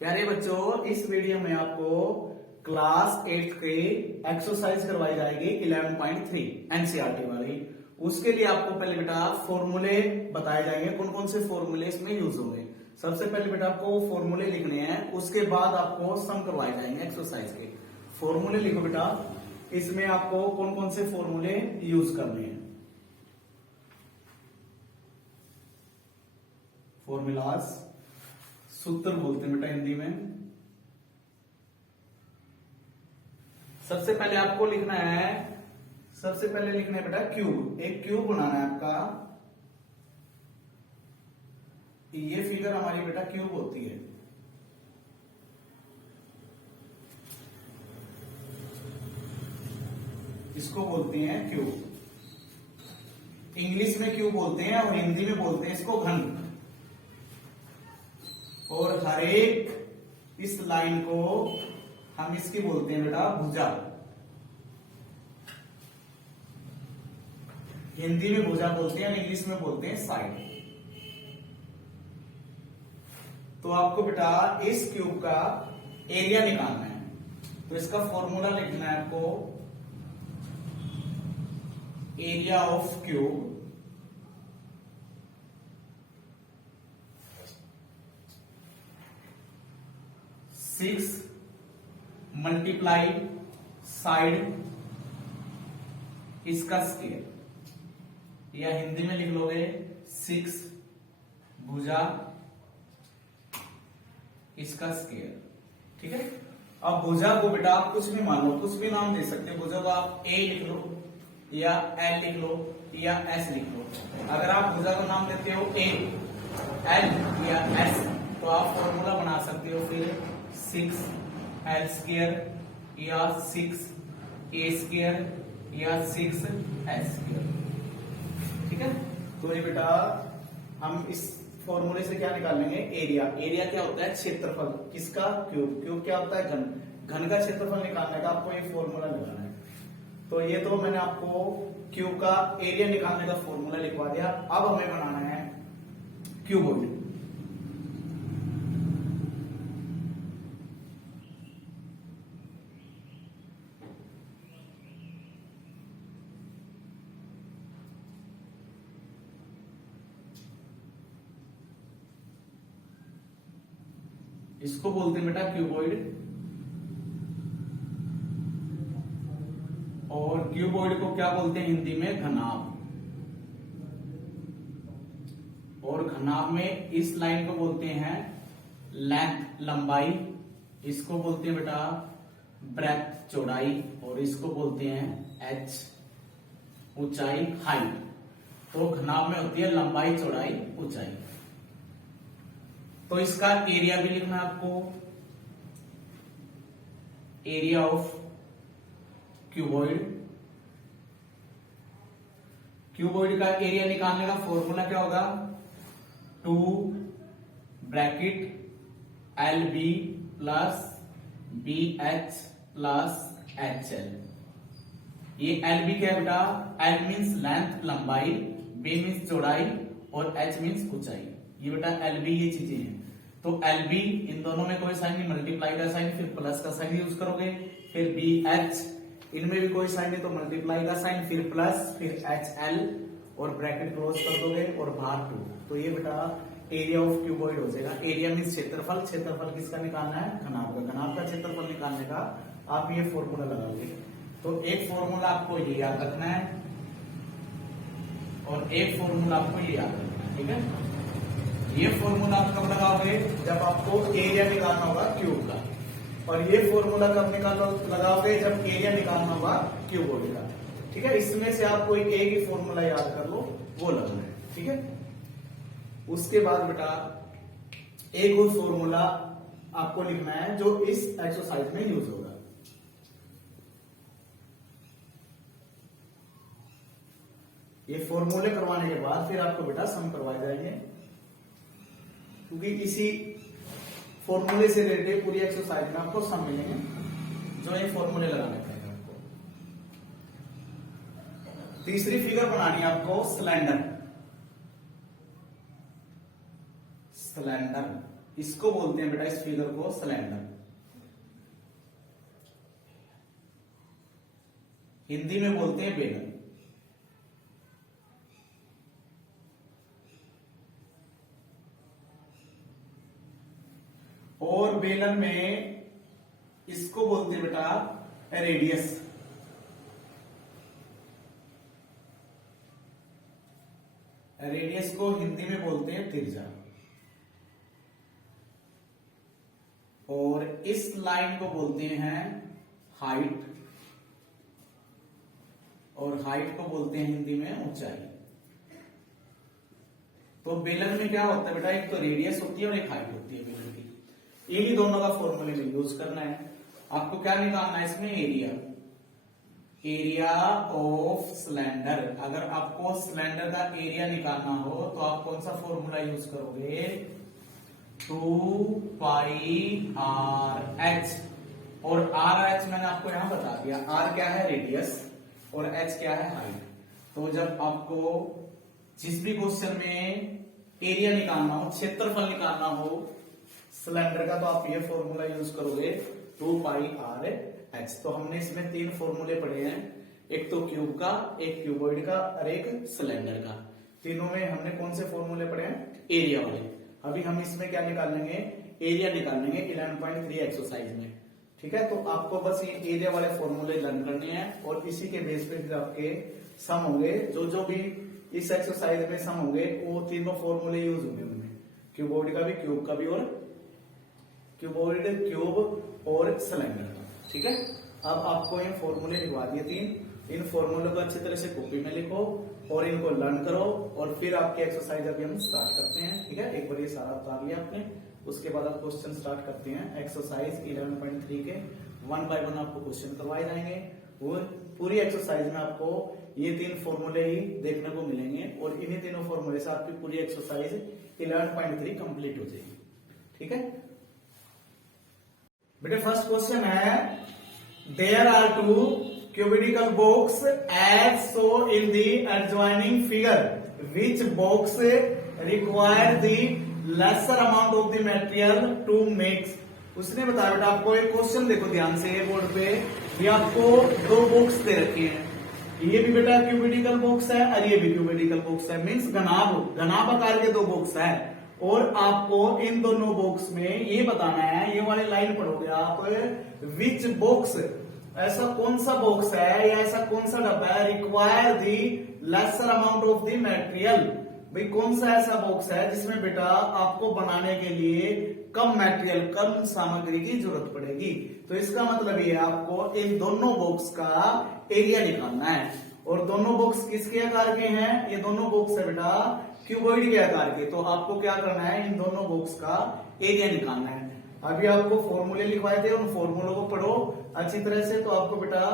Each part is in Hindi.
प्यारे बच्चों, इस वीडियो में आपको क्लास 8 के एक्सरसाइज करवाई जाएगी 11.3 एनसीईआरटी वाली। उसके लिए आपको पहले बेटा फॉर्मूले बताए जाएंगे, कौन कौन से फॉर्मूले इसमें यूज होंगे। सबसे पहले बेटा आपको फॉर्मूले लिखने हैं, उसके बाद आपको सम करवाए जाएंगे एक्सरसाइज के। फॉर्मूले लिखो बेटा, इसमें आपको कौन कौन से फॉर्मूले यूज करने हैं। फॉर्मूलाज, सूत्र बोलते हैं बेटा हिंदी में। सबसे पहले आपको लिखना है, सबसे पहले लिखना है बेटा क्यूब। एक क्यूब बनाना है आपका। ये फिगर हमारी बेटा क्यूब होती है। इसको बोलते हैं क्यूब। इंग्लिश में क्यूब बोलते हैं और हिंदी में बोलते हैं इसको घन। और हर एक इस लाइन को हम इसकी बोलते हैं बेटा भुजा। हिंदी में भुजा बोलते हैं, इंग्लिश में बोलते हैं साइड। तो आपको बेटा इस क्यूब का एरिया निकालना है, तो इसका फॉर्मूला लिखना है आपको। Area of cube six multiply side इसका स्क्वायर, या हिंदी में लिख लोगे 6 भुजा इसका स्क्वायर। ठीक है। अब भुजा को बेटा आप कुछ भी मान लो, कुछ भी नाम दे सकते हो। भुजा को आप ए लिख लो या एल लिख लो या एस लिख लो। अगर आप भुजा का नाम देते हो ए, एल या एस, तो आप फॉर्मूला बना सकते हो फिर 6l स्क्वायर या 6a स्क्वायर या 6s स्क्वायर। ठीक है। तो ये बेटा हम इस फॉर्मूले से क्या निकालेंगे, एरिया। एरिया क्या होता है, क्षेत्रफल। किसका, क्यूब। क्यूब क्या होता है, घन। घन का क्षेत्रफल निकालने का आपको ये फॉर्मूला लगाना है। तो ये तो मैंने आपको क्यूब का एरिया निकालने का फॉर्मूला लिखवा दिया। अब हमें बनाना है क्यूबॉइड। इसको बोलते हैं बेटा क्यूबॉइड। और क्यूबॉइड को क्या बोलते हैं हिंदी में, घनाभ। और घनाभ में इस लाइन को बोलते हैं लेंथ, लंबाई। इसको बोलते हैं बेटा ब्रेथ, चौड़ाई। और इसको बोलते हैं एच, ऊंचाई, हाइट। तो घनाभ में होती है लंबाई, चौड़ाई, ऊंचाई। तो इसका एरिया भी लिखना है आपको। Area of cuboid. क्यूबॉइड का एरिया निकालने का फॉर्मूला क्या होगा, 2 bracket LB plus BH plus HL। ये LB क्या है बेटा, L मीन्स लेंथ, लंबाई, B मीन्स चौड़ाई और H मीन्स ऊंचाई। ये बेटा LB ये चीजें हैं। तो LB, इन दोनों में कोई साइन नहीं, मल्टीप्लाई का साइन, फिर प्लस का साइन यूज करोगे। फिर BH, इनमें भी कोई साइन नहीं, तो मल्टीप्लाई का साइन, फिर प्लस, फिर HL और ब्रैकेट क्लोज कर दोगे और बाहर 2। तो ये बेटा एरिया ऑफ क्यूबॉइड हो जाएगा। एरिया मीन्स क्षेत्रफल। क्षेत्रफल किसका निकालना है, घनाभ का। घनाभ का क्षेत्रफल निकालने का आप ये फॉर्मूला लगाओगे। तो एक फॉर्मूला आपको ये याद रखना है और एक फॉर्मूला आपको ये याद रखना है। ठीक है। ये फॉर्मूला आप कब लगाओगे, जब आपको एरिया निकालना होगा क्यूब का। और ये फॉर्मूला कब लगाओगे, जब एरिया निकालना होगा क्यूबॉइड का। ठीक है। इसमें से आप कोई एक ही फॉर्मूला याद कर लो, वो लगना है। ठीक है। उसके बाद बेटा एक और फॉर्मूला आपको लिखना है जो इस एक्सरसाइज में यूज होगा। ये फॉर्मूले करवाने के बाद फिर आपको बेटा सम करवाए जाएंगे, क्योंकि इसी फॉर्मूले से रिलेटेड पूरी एक्सरसाइज में आपको सम मिलेंगे, जो ये फॉर्मूले लगाने पड़ेंगे आपको। तीसरी फिगर बनानी है आपको सिलेंडर। सिलेंडर इसको बोलते हैं बेटा, इस फिगर को सिलेंडर, हिंदी में बोलते हैं बेलन। और बेलन में इसको बोलते हैं बेटा रेडियस। रेडियस को हिंदी में बोलते हैं त्रिज्या। और इस लाइन को बोलते हैं हाइट, और हाइट को बोलते हैं हिंदी में ऊंचाई। तो बेलन में क्या होता है बेटा, एक तो रेडियस होती है और एक हाइट होती है बेलन की। इन्हीं दोनों का फॉर्मूले में यूज करना है। आपको क्या निकालना है इसमें, एरिया, एरिया ऑफ सिलेंडर। अगर आपको सिलेंडर का एरिया निकालना हो तो आप कौन सा फॉर्मूला यूज करोगे, 2 पाई आर एच। और आर एच मैंने आपको यहां बता दिया, आर क्या है रेडियस और एच क्या है हाइट। तो जब आपको जिस भी क्वेश्चन में एरिया निकालना हो, क्षेत्रफल निकालना हो सिलेंडर का, तो आप ये फॉर्मूला यूज करोगे 2 पाई आर एच। तो हमने इसमें 3 फॉर्मूले पढ़े हैं, एक तो क्यूब का, एक क्यूबॉइड का और एक सिलेंडर का। तीनों में हमने कौन से फॉर्मूले पढ़े हैं, एरिया वाले। अभी हम इसमें क्या निकालेंगे, एरिया निकालेंगे 11.3 एक्सरसाइज में। ठीक है, तो आपको बस ये एरिया वाले फॉर्मूले लर्न करने हैं और इसी के बेस पे फिर आपके सम होंगे। जो भी इस एक्सरसाइज में सम होंगे वो तीनों फॉर्मूले यूज होंगे उनमें, क्यूबॉइड का भी, क्यूब का भी, और क्यूबॉइड, क्यूब और सिलेंडर का। ठीक है, अब आपको ये फॉर्मूले लिखवा दिए 3। इन फॉर्मूलों को अच्छी तरह से कॉपी में लिखो और इनको लर्न करो और फिर आपकी एक्सरसाइज अभी हम स्टार्ट करते हैं। ठीक है, एक बार ये सारा बता दिया आपने, उसके बाद आप क्वेश्चन स्टार्ट करते हैं। एक्सरसाइज 11.3 के 1 बाय 1 आपको क्वेश्चन करवाए जाएंगे। वो पूरी एक्सरसाइज में आपको ये 3 फॉर्मूले ही देखने को मिलेंगे और इन्हीं तीनों फॉर्मूले से आपकी पूरी एक्सरसाइज 11.3 कंप्लीट हो जाएगी। ठीक है बेटे, फर्स्ट क्वेश्चन है, there are 2 cubical box as so in the adjoining figure, which box require the lesser amount of the material to mix। उसने बताया बेटा, आपको एक क्वेश्चन देखो ध्यान से बोर्ड पे, ये आपको 2 बॉक्स दे रखे हैं, ये भी बेटा क्यूबिडिकल बॉक्स है और ये भी क्यूबिडिकल बॉक्स है, मीन्स घनाभ आकार के 2 बॉक्स है। और आपको इन दोनों बॉक्स में ये बताना है, ये वाली लाइन पढ़ोगे आप, विच बॉक्स, ऐसा कौन सा बॉक्स है या ऐसा कौन सा डब्बा है, require the laser amount of the material. भाई कौन सा ऐसा बॉक्स है जिसमें बेटा आपको बनाने के लिए कम मटेरियल, कम सामग्री की जरूरत पड़ेगी। तो इसका मतलब ये है, आपको इन दोनों बॉक्स का एरिया निकालना है। और दोनों बॉक्स किसके आकार के हैं, ये दोनों बॉक्स है बेटा क्यूबॉइड के आकार के। तो आपको क्या करना है, इन दोनों बॉक्स का एरिया निकालना है। अभी आपको फॉर्मूले लिखवाए थे, उन फॉर्मूलों को पढ़ो अच्छी तरह से, तो आपको बेटा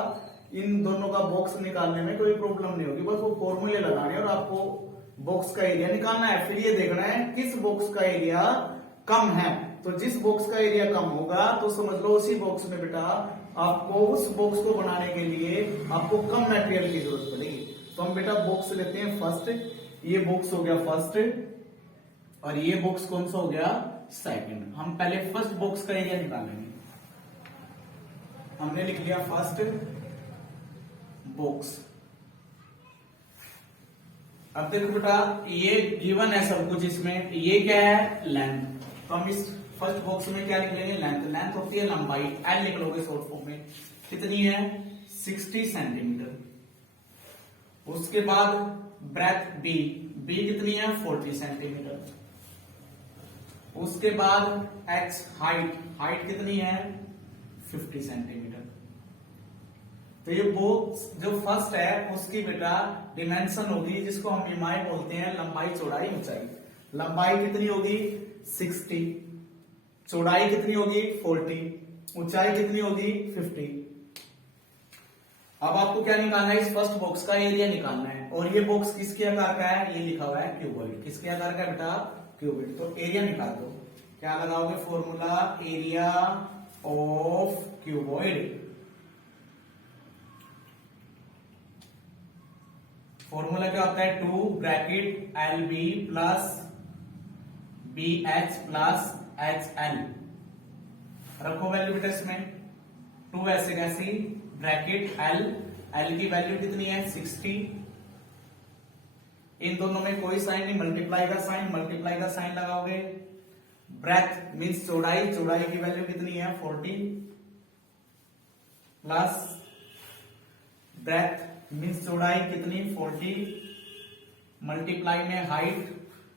इन दोनों का बॉक्स निकालने में कोई प्रॉब्लम नहीं होगी। बस वो फॉर्मूले लगाने और आपको बॉक्स का एरिया निकालना है। फिर ये देखना है किस बॉक्स का एरिया कम है। तो जिस बॉक्स का एरिया कम होगा तो समझ लो उसी बॉक्स में बेटा आपको उस बॉक्स को बनाने के लिए आपको कम मटेरियल की जरूरत पड़ेगी। तो हम बेटा बॉक्स लेते हैं फर्स्ट, ये बॉक्स हो गया फर्स्ट और ये बॉक्स कौन सा हो गया सेकंड। हम पहले फर्स्ट बॉक्स का एरिया निकालेंगे। हमने लिख लिया फर्स्ट बॉक्स। अब देखो बेटा ये गिवन है सब कुछ, इसमें ये क्या है लेंथ, तो हम इस फर्स्ट बॉक्स में क्या लिखेंगे लेंथ। लेंथ होती है लंबाई, एल लिख लोगे शॉर्ट फॉर्म में, कितनी है 60 सेंटीमीटर। उसके बाद ब्रेथ बी, बी कितनी है 40 सेंटीमीटर। उसके बाद एच हाइट, हाइट कितनी है 50 सेंटीमीटर। तो ये बॉक्स जो फर्स्ट है उसकी बेटा डिमेंशन होगी जिसको हम एमआई बोलते हैं, लंबाई चौड़ाई ऊंचाई। लंबाई कितनी होगी 60, चौड़ाई कितनी होगी 40, ऊंचाई कितनी होगी 50। अब आपको क्या निकालना है, इस फर्स्ट बॉक्स का एरिया निकालना है। और ये बॉक्स किसके आकार का है, ये लिखा हुआ है क्यूबॉइड। किसके आकार का बेटा क्यूबॉइड। तो एरिया निकाल दो, क्या लगाओगे formula, area of cuboid. Formula क्या होता है 2 bracket L B plus B H plus H L, रखो वैल्यू बेटा इसमें, 2 ऐसे कैसी ब्रैकेट एल, एल की वैल्यू कितनी है 60, इन दोनों में कोई साइन नहीं, मल्टीप्लाई का साइन लगाओगे, ब्रेथ मीन्स चौड़ाई, चौड़ाई की वैल्यू कितनी है 40, प्लस ब्रेथ मीन्स चौड़ाई कितनी 40, मल्टीप्लाई में हाइट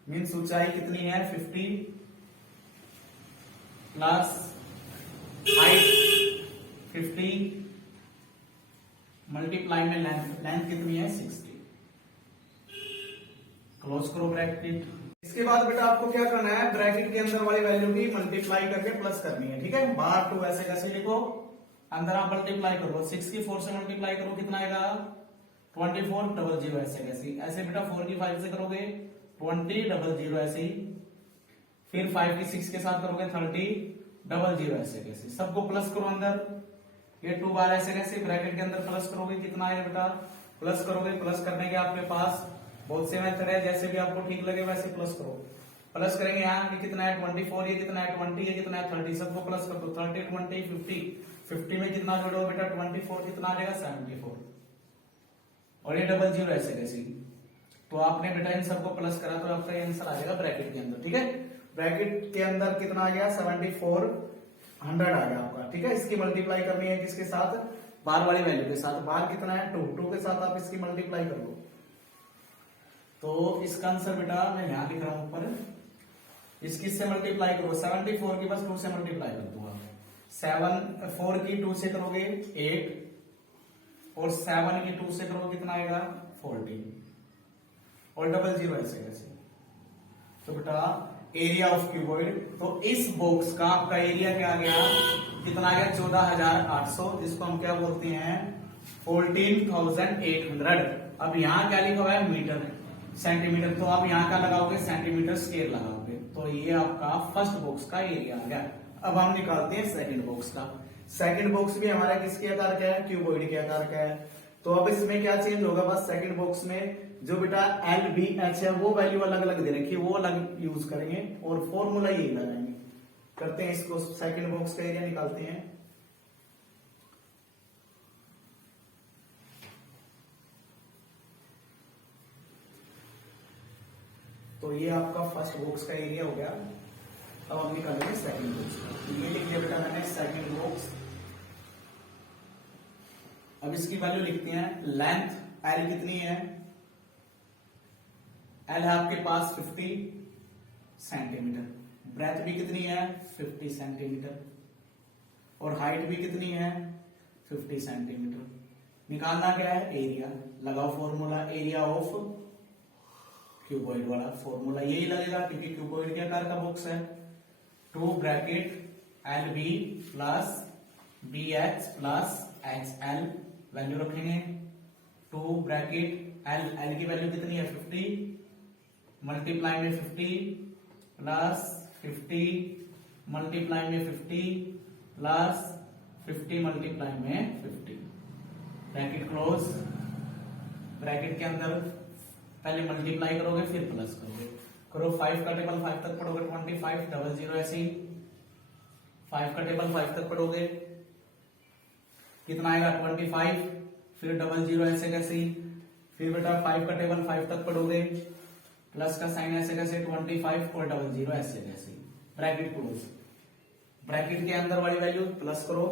मीन्स ऊंचाई कितनी है 50, प्लस हाइट 50, मल्टीप्लाई में लेंथ, लेंथ कितनी है 60, क्लोज करो ब्रैकेट। इसके बाद बेटा आपको क्या करना है, ब्रैकेट के अंदर वाली वैल्यू की मल्टीप्लाई करके प्लस करनी है, ठीक है। बाहर 2 ऐसे कैसे लिखो, अंदर आप मल्टीप्लाई करो, 6 की 4 से मल्टीप्लाई करो कितना आएगा 24, डबल जीरो ऐसे कैसे, ऐसे बेटा 4 की 5 से करोगे 20, डबल जीरो ऐसे ही, फिर 5 की 6 के साथ करोगे 30, डबल जीरो ऐसे कैसे, सबको प्लस करो अंदर, ये 2 बार ऐसे कैसे ब्रैकेट के अंदर प्लस करोगे कितना आएगा बेटा, प्लस करोगे, प्लस करने के आपके पास बहुत से मेथड है, जैसे भी आपको ठीक लगे वैसे प्लस करो। प्लस करेंगे यहाँ ये कितना है 24, ये कितना है 20, ये कितना है 30, सबको प्लस कर दो, 30, 20, 50, 50 में कितना जोड़ो बेटा 24, कितना आ जाएगा 74, और ये डबल जीरो ऐसे कैसे, तो आपने बेटा इन सबको प्लस करा तो आपका आंसर आ जाएगा ब्रैकेट के अंदर, ठीक है। ब्रैकेट के अंदर कितना आ गया 74, 100 आ गया आपका, ठीक है। इसकी मल्टीप्लाई करनी है किसके साथ, बार वाली वैल्यू के साथ, बार कितना है 2 के साथ आप इसकी मल्टीप्लाई कर लो, तो इसका आंसर बेटा मैं यहां लिख रहा हूं ऊपर, इसकी से मल्टीप्लाई करो, 74 की बस 2 से मल्टीप्लाई कर दूंगा, 4 की 2 से करोगे 8, और 7 की 2 से करोगे कितना आएगा 14, और डबल जीरो ऐसे कैसे, तो बेटा एरिया ऑफ क्यूबॉइड, तो इस बॉक्स का आपका एरिया क्या आ गया, कितना आ गया 14,800, जिसको हम क्या बोलते हैं 14,800। अब यहां क्या लिखा हुआ है मीटर सेंटीमीटर, तो आप यहां का लगाओगे सेंटीमीटर स्क्वायर लगाओगे, तो ये आपका फर्स्ट बॉक्स का एरिया आ गया। अब हम निकालते हैं सेकंड बॉक्स का, सेकंड बॉक्स भी हमारा किसके आकार का है, क्यूबॉइड के आकार का है, तो अब इसमें क्या चेंज होगा, बस सेकंड बॉक्स में जो बेटा एल बी एच है वो वैल्यू अलग अलग दे रखी है, वो अलग यूज करेंगे, और फॉर्मूला यही लगाएंगे। करते हैं इसको, सेकंड बॉक्स का एरिया निकालते हैं, तो ये आपका फर्स्ट बॉक्स का एरिया हो गया। अब हम निकालेंगे सेकंड बॉक्स का, तो ये लिख दिया बेटा मैंने सेकंड बॉक्स। अब इसकी वैल्यू लिखते हैं, लेंथ एल कितनी है, एल है आपके पास 50 सेंटीमीटर, ब्रेथ भी कितनी है 50 सेंटीमीटर, और हाइट भी कितनी है 50 सेंटीमीटर। निकालना क्या है एरिया, लगाओ फॉर्मूला, एरिया ऑफ क्यूबॉइड वाला फॉर्मूला यही लगेगा, क्योंकि क्यूबॉइड के आकार का बॉक्स है, 2 bracket L B plus B H plus H L, value रखेंगे 2 ब्रैकेट एल, एल की वैल्यू कितनी है 50, मल्टीप्लाई में 50 प्लस 50 मल्टीप्लाई में 50 प्लस 50 मल्टीप्लाई में 50, ब्रैकेट क्लोज। ब्रैकेट के अंदर पहले मल्टीप्लाई करोगे फिर प्लस करोगे, करो 5 का टेबल 5 तक पढ़ोगे 25, डबल जीरो ऐसे ही 5 का टेबल 5 तक पढ़ोगे कितना आएगा 25, फिर डबल जीरो ऐसे कैसे ही, फिर बेटा 5 का टेबल 5 तक पढ़ोगे, प्लस का साइन ऐसे कैसे 25 और डबल जीरो ऐसे कैसे, ब्रैकेट क्लोज। ब्रैकेट के अंदर वाली वैल्यू प्लस करो,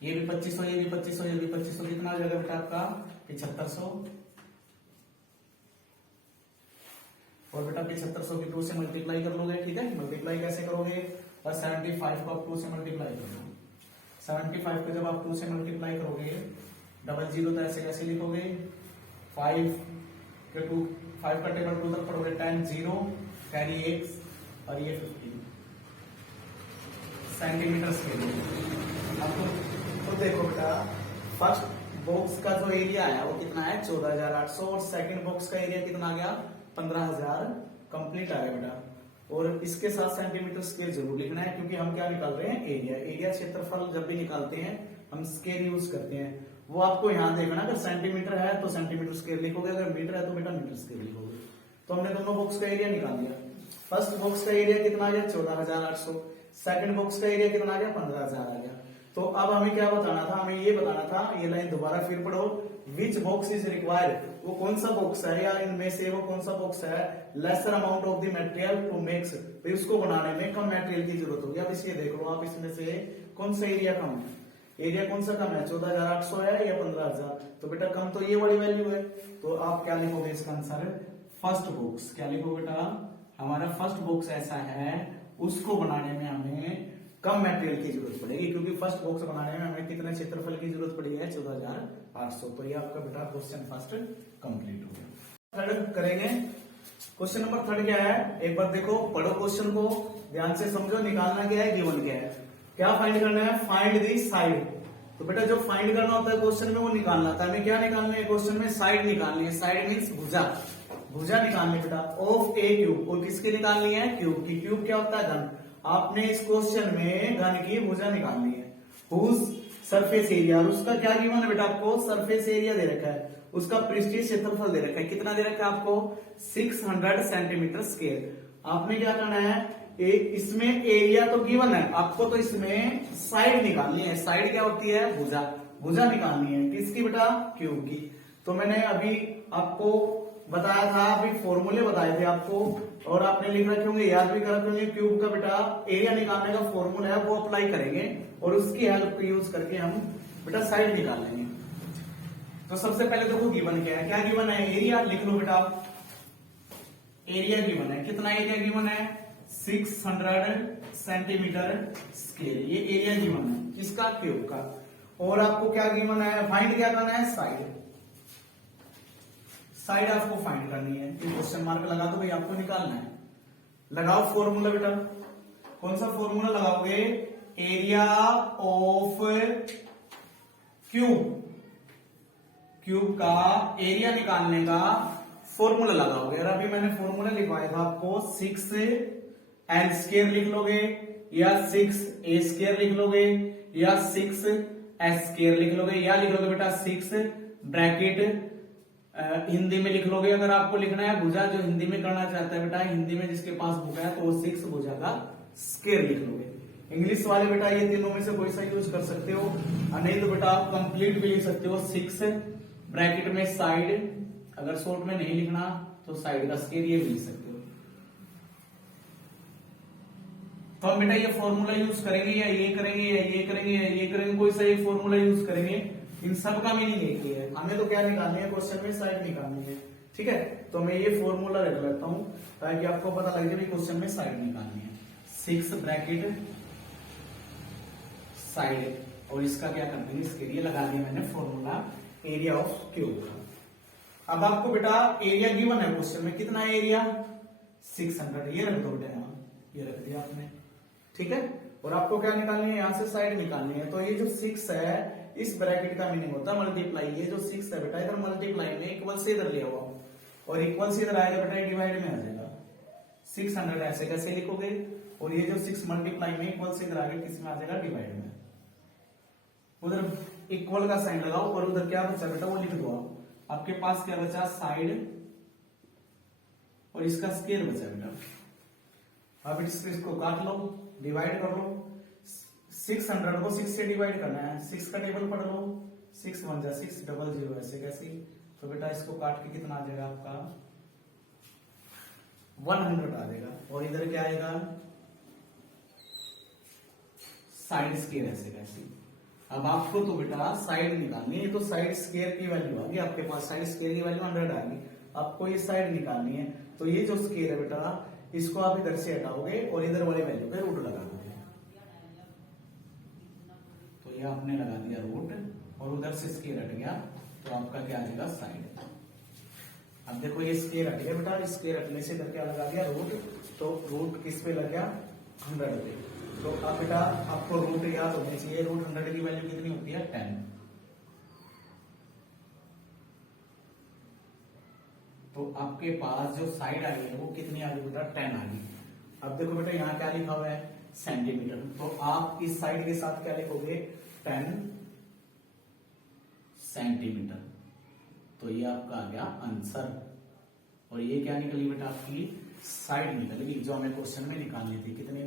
ये भी 2500, ये भी 2500, ये भी 2500, कितना आ जाएगा बेटा आपका 7500, और बेटा 7500 की 2 से मल्टीप्लाई कर लोगे, ठीक है। मल्टीप्लाई कैसे करोगे, बस 75 को आप 2 से मल्टीप्लाई कर लो, 75 को जब आप 2 से मल्टीप्लाई करोगे, डबल जीरो तो ऐसे कैसे लिखोगे, 5 के 2, 5 का टेबल 2 तक पढ़ोगे 10, 0 कैरी x, और ये 50 सेंटीमीटर स्क्वायर। अब तो देखो बेटा फर्स्ट बॉक्स का जो एरिया आया वो कितना है 14,800, और सेकंड बॉक्स का एरिया कितना आ गया 15,000 कंप्लीट आ गया बेटा। और इसके साथ सेंटीमीटर स्क्वायर जरूर लिखना है, क्योंकि हम क्या निकाल रहे हैं एरिया, एरिया क्षेत्रफल जब भी निकालते हैं हम स्क्वायर यूज करते हैं, वो आपको यहाँ देखना, अगर सेंटीमीटर है तो सेंटीमीटर स्क्वायर लिखोगे, अगर मीटर है तो बेटा मीटर स्क्वायर लिखोगे। तो हमने दोनों बॉक्स का एरिया निकाल दिया। फर्स्ट बॉक्स का एरिया कितना आ गया 14,800, सेकंड बॉक्स का एरिया कितना आ गया 15,000 आ गया। तो अब हमें क्या बताना था, हमें ये बताना था, ये लाइन दोबारा फिर पढ़ो, विच बॉक्स इज रिक्वायर्ड, वो कौन सा बॉक्स है या इनमें से वो कौन सा बॉक्स है, lesser amount of the material to makes, तो उसको बनाने में कम मटेरियल की जरूरत होगी। अब इसे देख लो आप, इसमें से कौन सा एरिया कम है, एरिया कौन सा कम है, 14,800 है या 15,000, तो बेटा कम तो ये वाली वैल्यू है। तो आप क्या लिखोगे इसका आंसर, फर्स्ट बॉक्स, क्या लिखो बेटा, हमारा फर्स्ट बॉक्स ऐसा है उसको बनाने में हमें कम मटेरियल की जरूरत पड़ेगी, क्योंकि फर्स्ट बॉक्स बनाने में हमें कितने क्षेत्रफल की जरूरत पड़ी है 14,800। तो ये आपका बेटा क्वेश्चन फर्स्ट कंप्लीट हो गया। थर्ड करेंगे, क्वेश्चन नंबर थर्ड क्या है, एक बार देखो, पढ़ो क्वेश्चन को ध्यान से समझो, निकालना क्या है, गिवन क्या है, क्या फाइंड करना है, फाइंड दी साइड। तो बेटा जो फाइंड करना होता है क्वेश्चन में वो निकालना था, हमें क्या निकालना है क्वेश्चन में, साइड निकालनी है। साइड मीन्स भुजा, भुजा निकालनी बेटा ऑफ ए क्यूब, और किसकी निकालनी है, क्यूब की। क्यूब क्या होता है, घन। आपने इस क्वेश्चन में घन की भुजा निकालनी है। हुज सरफेस एरिया, और उसका क्या गिवन है बेटा, आपको सरफेस एरिया दे रखा है, उसका पृष्ठीय क्षेत्रफल दे रखा है, कितना दे रखा है आपको 600 सेंटीमीटर स्क्वायर। आपने क्या करना है, इसमें एरिया तो गिवन है आपको, तो इसमें साइड निकालनी है। साइड क्या होती है, भुजा, भुजा निकालनी है किसकी बेटा, क्यूब की। तो मैंने अभी आपको बताया था, अभी फॉर्मूले बताए थे आपको, और आपने लिख रखे होंगे, याद भी कर रखे होंगे। क्यूब का बेटा एरिया निकालने का फॉर्मूला है, वो अप्लाई करेंगे और उसकी हेल्प को यूज करके हम बेटा साइड निकाल लेंगे। तो सबसे पहले देखो गिवन क्या है, क्या गिवन है, एरिया लिख लो बेटा, एरिया गिवन है, कितना एरिया गिवन है 600 सेंटीमीटर स्क्वायर, ये एरिया गिवन है किसका, क्यूब का। और आपको क्या गिवन है, फाइंड क्या करना है, साइड, साइड आपको फाइंड करनी है। क्वेश्चन मार्क लगा दो भाई, आपको निकालना है। लगाओ फॉर्मूला बेटा, कौन सा फॉर्मूला लगाओगे, एरिया ऑफ क्यूब, क्यूब का एरिया निकालने का फॉर्मूला लगाओगे। और अभी मैंने फॉर्मूला लिखवाया था आपको, 6l स्क्वायर लिख लोगे, या 6a स्क्वायर लिख लोगे, या 6s स्क्वायर लिख लोगे, या लिख लोगे बेटा 6 ब्रैकेट हिंदी में लिख लोगे। अगर आपको लिखना है भुजा, जो हिंदी में करना चाहता है बेटा, हिंदी में जिसके पास बुक है, तो वो 6 भुजा का स्क्वायर लिख लोगे। इंग्लिश वाले बेटा ये तीनों में से कोई सा यूज कर सकते हो, और नहीं तो बेटा आप कंप्लीट भी लिख सकते हो, 6 ब्रैकेट में साइड, अगर शॉर्ट में नहीं लिखना तो साइड का स्क्वायर ये भी लिख सकते हो। तो हम बेटा ये फॉर्मूला यूज करेंगे, या ये करेंगे, या ये करेंगे, या ये करेंगे, कोई सा एक फॉर्मूला यूज करेंगे। इन सब का मीनिंग एक ही है, हमें तो क्या निकालनी है, क्वेश्चन में साइड निकालनी है, ठीक है। तो मैं ये फॉर्मूला रख लेता हूं ताकि आपको पता लग जाए क्वेश्चन में साइड निकालनी है। 6 ब्रैकेट साइड, और इसका क्या करते हैं, इसके लिए लगा दिया मैंने फॉर्मूला एरिया ऑफ क्यूब का। अब आपको बेटा एरिया गिवन है क्वेश्चन में, कितना एरिया 600, ये रख दो बेटा, यहाँ ये रख दिया आपने, ठीक है। और आपको क्या निकालनी है, यहां से साइड निकालनी है। तो ये जो 6 है, इस ब्रैकेट का मीनिंग होता है मल्टीप्लाई, ये जो 6 है बेटा इधर मल्टीप्लाई में इक्वल से इधर ले आओ, और इक्वल से इधर आएगा बेटा डिवाइड में आ जाएगा। 600 ऐसे कैसे लिखोगे, और ये जो 6 मल्टीप्लाई में इक्वल से इधर आगे किसमें आ जाएगा, डिवाइड में। उधर इक्वल का साइन लगाओ, और उधर क्या बचा बेटा वो लिख दो आप। आपके पास क्या बचा, साइड, और इसका स्क्वायर बचा बेटा। अब इसको काट लो, डिवाइड कर लो, 600 को 6 से डिवाइड करना है, 6 का टेबल पढ़ लो, 6 1 जा 6 डबल 0 ऐसे कैसे। तो बेटा इसको काट के कितना आ जाएगा आपका 100 आ जाएगा, और इधर क्या आएगा साइड स्क्वायर ऐसे कैसे। अब आपको तो बेटा साइड निकालनी है, तो साइड स्क्वायर की वैल्यू आ गई आपके पास, साइड स्क्वायर की वैल्यू 100 आ गई। आपको ये साइड निकालनी है, तो ये जो स्क्वायर है बेटा इसको आप इधर से हटाओगे और इधर वाली वैल्यू पे रूट लगा दोगे। तो ये आपने लगा दिया रूट, और उधर से स्क्वायर हट गया, तो आपका क्या आ जाएगा साइड। अब देखो ये स्क्वायर हट गया बेटा, स्क्वायर हटने से इधर क्या लगा दिया रूट, तो रूट किस पे लग गया 100 पे। तो अब बेटा आपको रूट याद होने चाहिए, रूट 100 की वैल्यू कितनी होती है 10। तो आपके पास जो साइड आ गई है वो कितनी आ गई बेटा 10 आ गई। अब देखो बेटा यहाँ क्या लिखा हुआ है सेंटीमीटर, तो आप इस साइड के साथ क्या लिखोगे 10 सेंटीमीटर। तो ये आपका आ गया आंसर, और ये क्या निकली बेटा आपकी साइड निकल गई, जो हमें क्वेश्चन में निकालनी थी। कितनी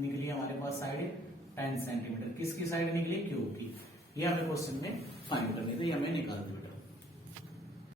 निकली हमारे पास साइड 10 सेंटीमीटर। किसकी साइड निकली? क्यूब की। ये हमें क्वेश्चन में फाइंड करनी थी, ये हमें निकाल दी बेटा।